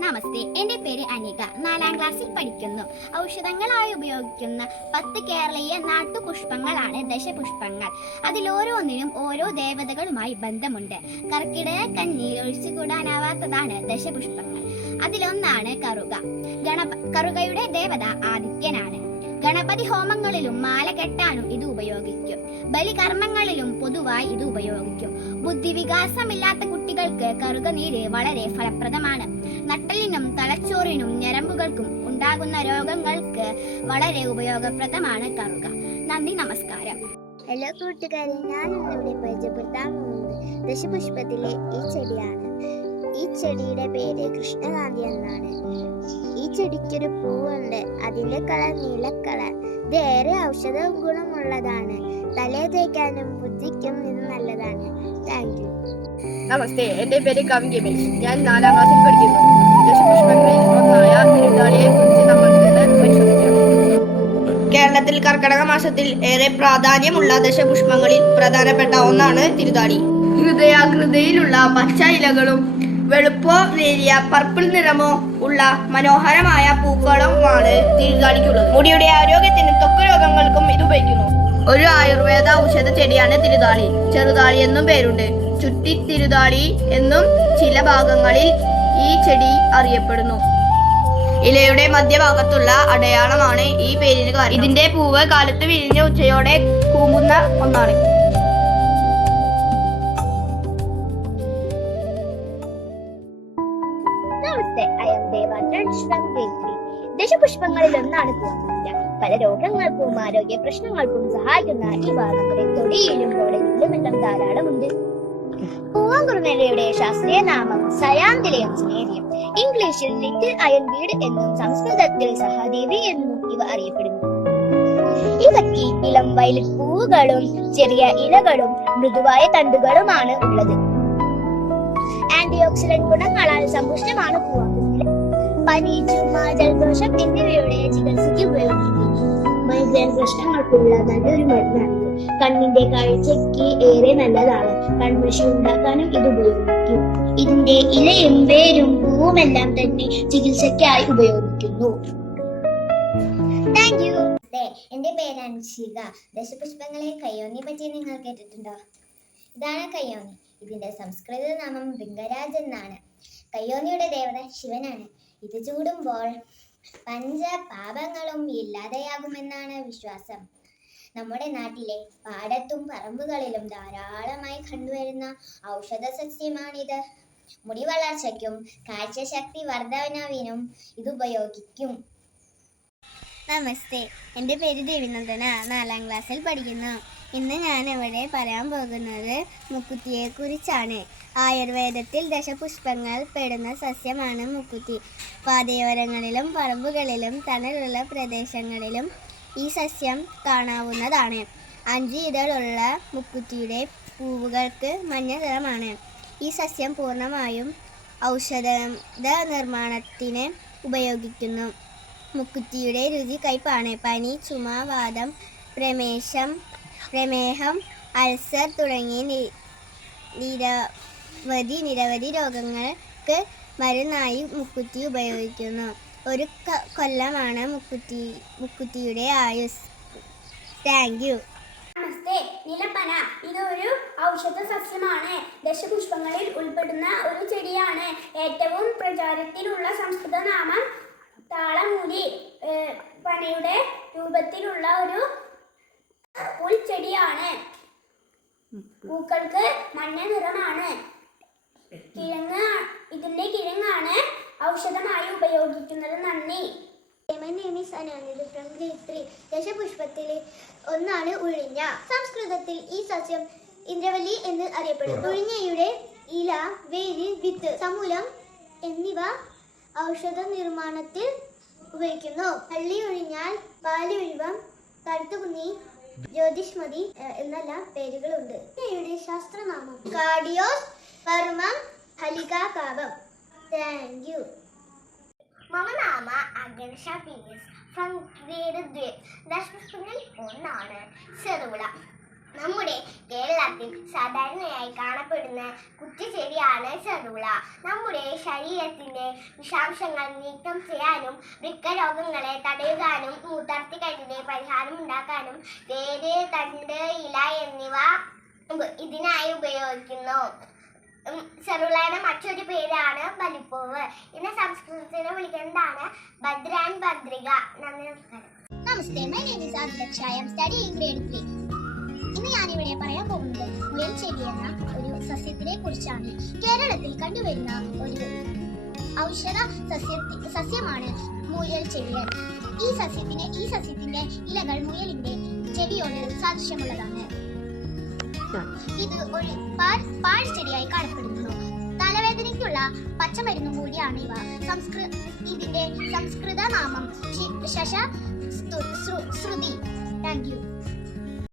നമസ്തേ, എൻ്റെ പേര് അനിക. 4ാം ക്ലാസ്സിൽ പഠിക്കുന്നു. ഔഷധങ്ങളായി ഉപയോഗിക്കുന്ന 10 കേരളീയ നാട്ടുപുഷ്പങ്ങളാണ് ദശപുഷ്പങ്ങൾ. അതിലോരോന്നിനും ഓരോ ദേവതകളുമായി ബന്ധമുണ്ട്. കർക്കിടക കന്നിയിൽ ഒഴിച്ചുകൂടാനാവാത്തതാണ് ദശപുഷ്പങ്ങൾ. അതിലൊന്നാണ് കറുക. കറുകയുടെ ദേവത ആദിത്യനാണ്. ഗണപതി ഹോമങ്ങളിലും മാല കെട്ടാനും ഇത് ഉപയോഗിക്കും. ബലികർമ്മങ്ങളിലും പൊതുവായി ഇത് ഉപയോഗിക്കും. ബുദ്ധിവികാസമില്ലാത്ത കുട്ടികൾക്ക് കറുക നീര് വളരെ ഫലപ്രദമാണ്. നട്ടലിനും തലച്ചോറിനും ഞരമ്പുകൾക്കും ഉണ്ടാകുന്ന രോഗങ്ങൾക്ക് വളരെ ഉപയോഗപ്രദമാണ് കറുക. നന്ദി, നമസ്കാരം. ഹലോ കൂട്ടുകാരെ, ഞാൻ ഇന്നിവിടെ പരിചയപ്പെടുത്താൻ പോകുന്നത് ദശപുഷ്പത്തിലെ ഈ ചെടിയാണ്. ഈ ചെടിയുടെ പേര് കൃഷ്ണകാന്തി എന്നാണ്. ഈ ചെടിക്കൊരു പൂവുണ്ട്. അതിന്റെ കളർ നീലക്കളർ. ഇത് ഏറെ ഔഷധ ഗുണമുള്ളതാണ്. തലേ തേക്കാനും ബുദ്ധിക്കും ഇത് നല്ലതാണ്. Thank you. നമസ്തേ, എൻ്റെ പേര് കവി രമേശ്. ഞാൻ 4ാം ക്ലാസ്സിൽ പഠിക്കുന്നു. ദശപുഷ്പങ്ങളിൽ ഒന്നായ തിരുതാളിയെ കുറിച്ച് നമ്മൾക്ക് പരിശോധിക്കാം. കേരളത്തിൽ കർക്കടക മാസത്തിൽ ഏറെ പ്രാധാന്യമുള്ള ദശപുഷ്പങ്ങളിൽ പ്രധാനപ്പെട്ട ഒന്നാണ് തിരുതാളി. ഹൃദയാകൃതിയിലുള്ള പച്ച ഇലകളും വെളുപ്പോ നേരിയ പർപ്പിൾ നിറമോ ഉള്ള മനോഹരമായ പൂക്കളുമാണ് തിരുതാളിക്കുള്ളത്. മുടിയുടെ ആരോഗ്യത്തിനും ത്വക്ക് രോഗങ്ങൾക്കും ഇത് ഉപയോഗിക്കുന്നു. ഒരു ആയുർവേദ ഔഷധ ചെടിയാണ് തിരുതാളി. ചെറുതാളി എന്നും പേരുണ്ട്. ചുറ്റി തിരുതാളി എന്നും ചില ഭാഗങ്ങളിൽ ഈ ചെടി അറിയപ്പെടുന്നു. ഇലയുടെ മധ്യഭാഗത്തുള്ള അടയാളമാണ് ഈ പേരിന് കാരണം. ഇതിന്റെ പൂവ് കാലത്ത് വിരിഞ്ഞ് ഉച്ചയോടെ കൂമ്പുന്ന ഒന്നാണ്. നമസ്തേ, ഐ എം ദേവാൻ ഫ്രം grade 3. ദശപുഷ്പങ്ങളിൽ ഒന്നാണ് പൂവാങ്കുരുന്ന. പല രോഗങ്ങൾക്കും ആരോഗ്യ പ്രശ്നങ്ങൾക്കും സഹായിക്കുന്ന ഇവ നമ്മുടെ തൊടിയിലും റോഡിലും എല്ലാം ധാരാളമുണ്ട്. പൂവാങ്കുറുന്നലയുടെ ശാസ്ത്രീയ നാമം സയാന്തിലയം സിനേറിയം. ഇംഗ്ലീഷിൽ ലിറ്റിൽ അയൺ വീഡ് എന്നും സംസ്കൃതത്തിൽ സഹദേവി എന്നും ഇവ അറിയപ്പെടുന്നു. ഇവയ്ക്ക് ഇളം വയലറ്റ് പൂവുകളും ചെറിയ ഇലകളും മൃദുവായ തണ്ടുകളുമാണ് ഉള്ളത്. ആന്റി ഓക്സിഡന്റ് ഗുണങ്ങളാൽ സമ്പുഷ്ടമാണ് പൂവാങ്കുരുന്നില. പനി, ചുമ, ജലദോഷം എന്നിവയുടെ ചികിത്സയ്ക്ക് ഉപയോഗിക്കുന്നു. മൈഗ്രൈൻ പ്രശ്നങ്ങൾക്കുള്ള നല്ലൊരു മരുന്നാണ്. കണ്ണിന്റെ കാഴ്ചയ്ക്ക് ഏറെ നല്ലതാണ്. കൺമഷി ഉണ്ടാക്കാനും ഇത് ഉപയോഗിക്കും. ഇതിന്റെ ഇലയും വേരും പൂവുമെല്ലാം തന്നെ ചികിത്സയ്ക്കായി ഉപയോഗിക്കുന്നു. Thank you. എൻ്റെ പേര് അൻഷിക. ദശപുഷ്പങ്ങളെ കയ്യോന്നിയെ പറ്റി നിങ്ങൾ കേട്ടിട്ടുണ്ടോ? ഇതാണ് കയ്യോന്നി. ഇതിന്റെ സംസ്കൃത നാമം ഭൃംഗരാജ് എന്നാണ്. കയ്യോന്നിയുടെ ദേവത ശിവനാണ്. ഇത് ചൂടുമ്പോൾ പഞ്ചപാപങ്ങളും ഇല്ലാതെയാകുമെന്നാണ് വിശ്വാസം. നമ്മുടെ നാട്ടിലെ പാടത്തും പറമ്പുകളിലും ധാരാളമായി കണ്ടുവരുന്ന ഔഷധ സസ്യമാണിത്. മുടി വളർച്ചയ്ക്കും കാഴ്ചശക്തി വർധനവിനും ഇത് ഉപയോഗിക്കും. നമസ്തേ, എൻ്റെ പേര് ദേവിനന്ദന. 4ാം ക്ലാസ്സിൽ പഠിക്കുന്നു. ഇന്ന് ഞാൻ ഇവിടെ പറയാൻ പോകുന്നത് മുക്കുറ്റിയെ കുറിച്ചാണ്. ആയുർവേദത്തിൽ ദശപുഷ്പങ്ങൾ പെടുന്ന സസ്യമാണ് മുക്കുറ്റി. പാതയോരങ്ങളിലും പറമ്പുകളിലും തണലുള്ള പ്രദേശങ്ങളിലും ഈ സസ്യം കാണാവുന്നതാണ്. 5 ഇതളുള്ള മുക്കുറ്റിയുടെ പൂവുകൾക്ക് മഞ്ഞ നിറമാണ്. ഈ സസ്യം പൂർണ്ണമായും ഔഷധ നിർമ്മാണത്തിന് ഉപയോഗിക്കുന്നു. മുക്കുറ്റിയുടെ രുചി കയ്പാണ്. പനി, ചുമ, വാതം, പ്രമേഹം, അൾസർ തുടങ്ങി നിരവധി രോഗങ്ങൾക്ക് മരുന്നായി മുക്കുറ്റി ഉപയോഗിക്കുന്നു. ഒരു കൊല്ലമാണ് മുക്കുറ്റിയുടെ ആയുസ്. Thank you. നമസ്തേ, നിലപ്പന ഇതൊരു ഔഷധ സസ്യമാണ്. ദശപുഷ്പങ്ങളിൽ ഉൾപ്പെടുന്ന ഒരു ചെടിയാണ്. ഏറ്റവും പ്രചാരത്തിലുള്ള സംസ്കൃത നാമം താളമൂലി. പനയുടെ രൂപത്തിലുള്ള ഒരു പുൽച്ചെടിയാണ്. പൂക്കൾക്ക് മഞ്ഞ നിറമാണ്. ഇതിന്റെ കിഴങ്ങാണ് ഔഷധമായി ഉപയോഗിക്കുന്നത്. നന്ദി. ദശപുഷ്പത്തിലെ ഒന്നാണ് ഉഴിഞ്ഞ. സംസ്കൃതത്തിൽ ഈ സസ്യം ഇന്ദ്രവല്ലി എന്ന് അറിയപ്പെടുന്നു. ഉഴിഞ്ഞയുടെ ഇല, വേര്, വിത്ത്, സമൂലം എന്നിവ ഔഷധ നിർമ്മാണത്തിൽ ഉപയോഗിക്കുന്നു. പള്ളി ഒഴിഞ്ഞാൽ, പാല് ഒഴിവം, കടുത്തുകുന്നി, ജ്യോതിഷ്മതി എന്നെല്ലാം പേരുകളുണ്ട്. ഇവയുടെ ശാസ്ത്രനാമം കാർഡിയോസ് പെർമം ഹലികാകാപം. Thank you. മമ നാമ അഗൻഷ ഫിനിസ് ഫ്രം grade 3. ദശപുഷ്പങ്ങളിൽ ഒന്നാണ് ചെറുവിള. നമ്മുടെ കേരളത്തിൽ സാധാരണയായി കാണപ്പെടുന്ന കുറ്റിച്ചെടിയാണ് ചെറുള. നമ്മുടെ ശരീരത്തിന്റെ വിഷാംശങ്ങൾ നീക്കം ചെയ്യാനും വൃക്കരോഗങ്ങളെ തടയുവാനും മൂത്രത്തിക്കല്ലിന് പരിഹാരം ഉണ്ടാക്കാനും വേര്, തണ്ട്, ഇല എന്നിവ ഇതിനായി ഉപയോഗിക്കുന്നു. ചെറുളയുടെ മറ്റൊരു പേരാണ് ബലിപ്പൂവ്. ഇതിനെ സംസ്കൃതത്തിൽ വിളിക്കുന്നതാണ് ഭദ്രാൻ ഭദ്രിക. നന്ദി, നമസ്കാരം. നമസ്തേ, my name is Adilaksha. I am studying grade 3. ഇന്ന് ഞാനിവിടെ പറയാൻ പോകുന്നത് മുയൽച്ചെടി എന്ന ഒരു സസ്യത്തിനെ കുറിച്ചാണ്. കേരളത്തിൽ കണ്ടുവരുന്ന ഒരു ഔഷധ സസ്യമാണ് മുയൽച്ചെടികൾ. ഈ സസ്യത്തിന്റെ ഇലകൾ മുയലിന്റെ ചെടിയോട് സാദൃശ്യമുള്ളതാണ്. ഇത് ഒരു പാഴ്ചെടിയായി കാണപ്പെടുന്നു. തലവേദനയ്ക്കുള്ള പച്ചമരുന്നും കൂടിയാണ് ഇവ. ഇതിന്റെ സംസ്കൃത നാമം ശശശ്രുതി. Thank you.